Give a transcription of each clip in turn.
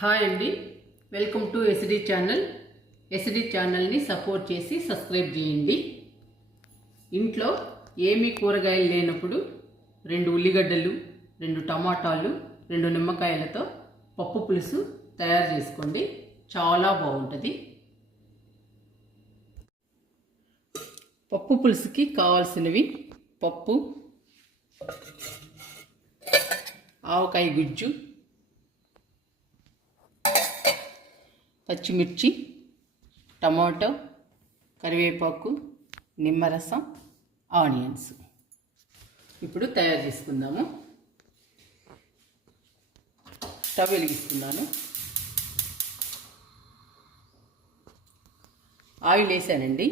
Hi అండి, welcome to SD channel. SD ఛానల్ని support చేసి సబ్స్క్రైబ్ చేయండి. ఇంట్లో ఏమీ కూరగాయలు లేనప్పుడు 2 ఉల్లిగడ్డలు, 2 టమాటాలు, 2 నిమ్మకాయలతో పప్పు పులుసు తయారు చేసుకోండి. చాలా బాగుంటుంది. పప్పు పులుసుకి కావాల్సినవి: పప్పు, ఆవకాయ గుజ్జు, పచ్చిమిర్చి, టమాటో, కరివేపాకు, నిమ్మరసం, ఆనియన్స్. ఇప్పుడు తయారు చేసుకుందాము. స్టవ్ వెలిగిస్తున్నాను. ఆయిల్ వేసానండి.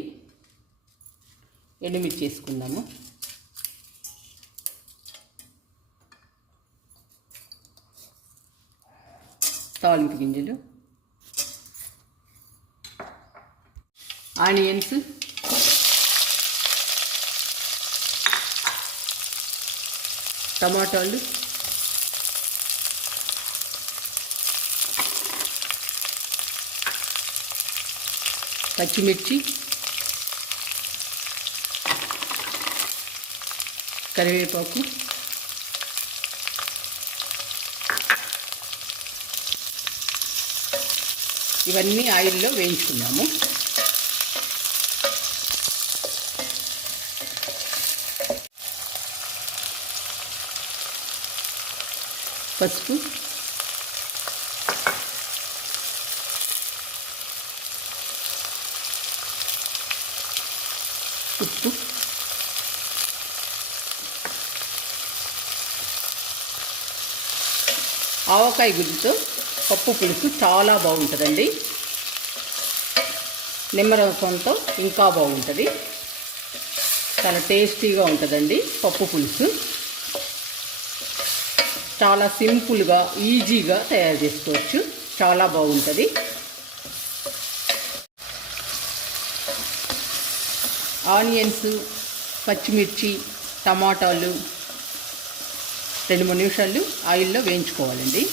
ఎండుమిర్చి వేసుకుందాము. తాలింపు గింజలు, ఆనియన్స్, టమాటాలు, పచ్చిమిర్చి, కరివేపాకు, ఇవన్నీ ఆయిల్లో వేయించుకున్నాము. పసుపు, ఉప్పు, ఆవకాయ గుజ్జుతో పప్పు పులుసు చాలా బాగుంటుందండి. నిమ్మరసంతో ఇంకా బాగుంటుంది. చాలా టేస్టీగా ఉంటుందండి పప్పు పులుసు. చాలా సింపుల్గా, ఈజీగా తయారు చేసుకోవచ్చు. చాలా బాగుంటుంది. ఆనియన్స్, పచ్చిమిర్చి, టమాటాలు 2-3 నిమిషాలు ఆయిల్లో వేయించుకోవాలండి.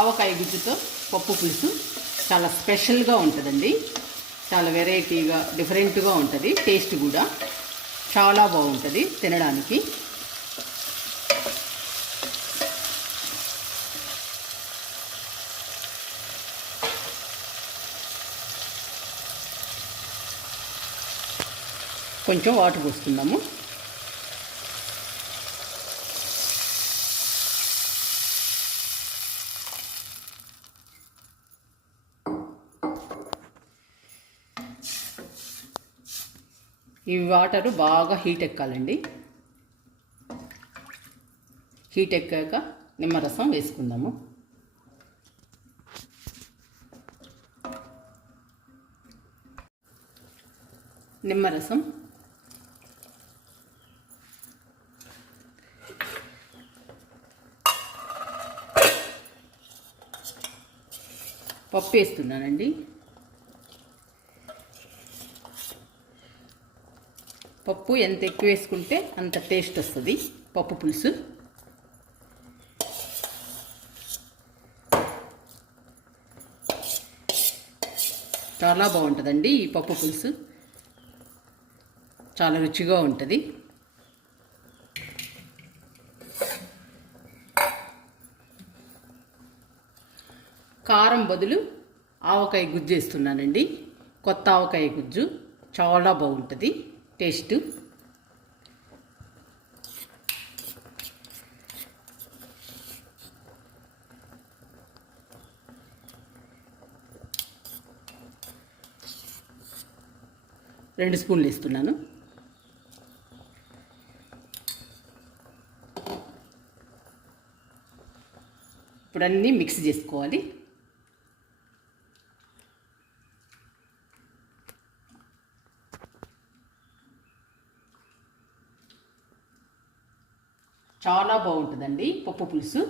ఆవకాయ గుజ్జుతో పప్పు పులుసు చాలా స్పెషల్గా ఉంటుందండి. చాలా వెరైటీగా, డిఫరెంట్గా ఉంటుంది. టేస్ట్ కూడా చాలా బాగుంటుంది తినడానికి. కొంచెం వాటర్ పోస్తున్నాము. ఈ వాటర్ బాగా హీట్ ఎక్కాలండి. హీట్ ఎక్కాక నిమ్మరసం వేసుకుందాము. నిమ్మరసం, పప్పు వేస్తున్నానండి. పప్పు ఎంత ఎక్కువ వేసుకుంటే అంత టేస్ట్ వస్తుంది పప్పు పులుసు. చాలా బాగుంటుందండి ఈ పప్పు పులుసు. చాలా రుచిగా ఉంటుంది. కారం బదులు ఆవకాయ గుజ్జు వేస్తున్నానండి. కొత్త ఆవకాయ గుజ్జు చాలా బాగుంటుంది టేస్ట్. రెండు స్పూన్లు వేస్తున్నాను. ఇప్పుడు అన్నీ మిక్స్ చేసుకోవాలి. చాలా బాగుంటుందండి పప్పు పులుసు.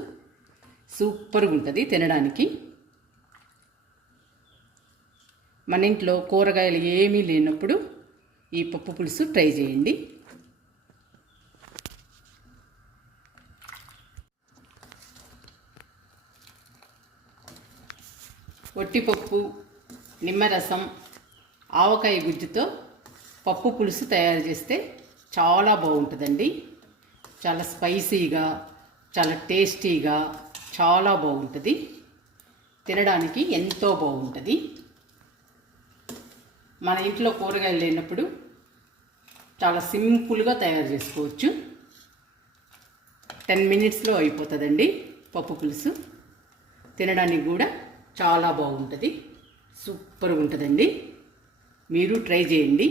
సూపర్గా ఉంటుంది తినడానికి. మన ఇంట్లో కూరగాయలు ఏమీ లేనప్పుడు ఈ పప్పు పులుసు ట్రై చేయండి. ఒట్టిపప్పు, నిమ్మరసం, ఆవకాయ గుజ్జుతో పప్పు పులుసు తయారు చేస్తే చాలా బాగుంటుందండి. చాలా స్పైసీగా, చాలా టేస్టీగా, చాలా బాగుంటుంది. తినడానికి ఎంతో బాగుంటుంది. మన ఇంట్లో కూరగాయలు లేనప్పుడు చాలా సింపుల్గా తయారు చేసుకోవచ్చు. 10 మినిట్స్లో అయిపోతుందండి పప్పు పులుసు. తినడానికి కూడా చాలా బాగుంటుంది, సూపర్గా ఉంటుందండి. మీరు ట్రై చేయండి.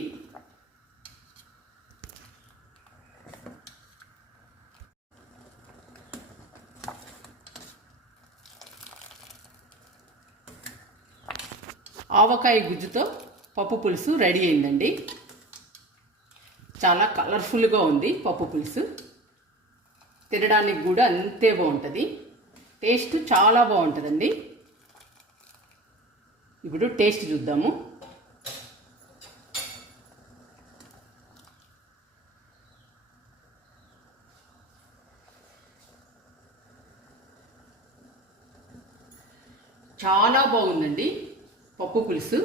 ఆవకాయ గుజ్జుతో పప్పు పులుసు రెడీ అయిందండి. చాలా కలర్ఫుల్గా ఉంది పప్పు పులుసు. తినడానికి కూడా అంతే బాగుంటుంది. టేస్ట్ చాలా బాగుంటుందండి. ఇప్పుడు టేస్ట్ చూద్దాము. చాలా బాగుందండి పప్పు పులుసు.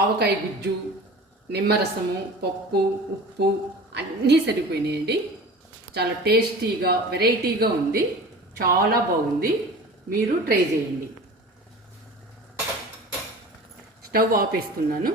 ఆవకాయ గుజ్జు, నిమ్మరసము, పప్పు, ఉప్పు అన్నీ సరిపోయినాయండి. చాలా టేస్టీగా, వెరైటీగా ఉంది. చాలా బాగుంది. మీరు ట్రై చేయండి. స్టవ్ ఆపేస్తున్నాను.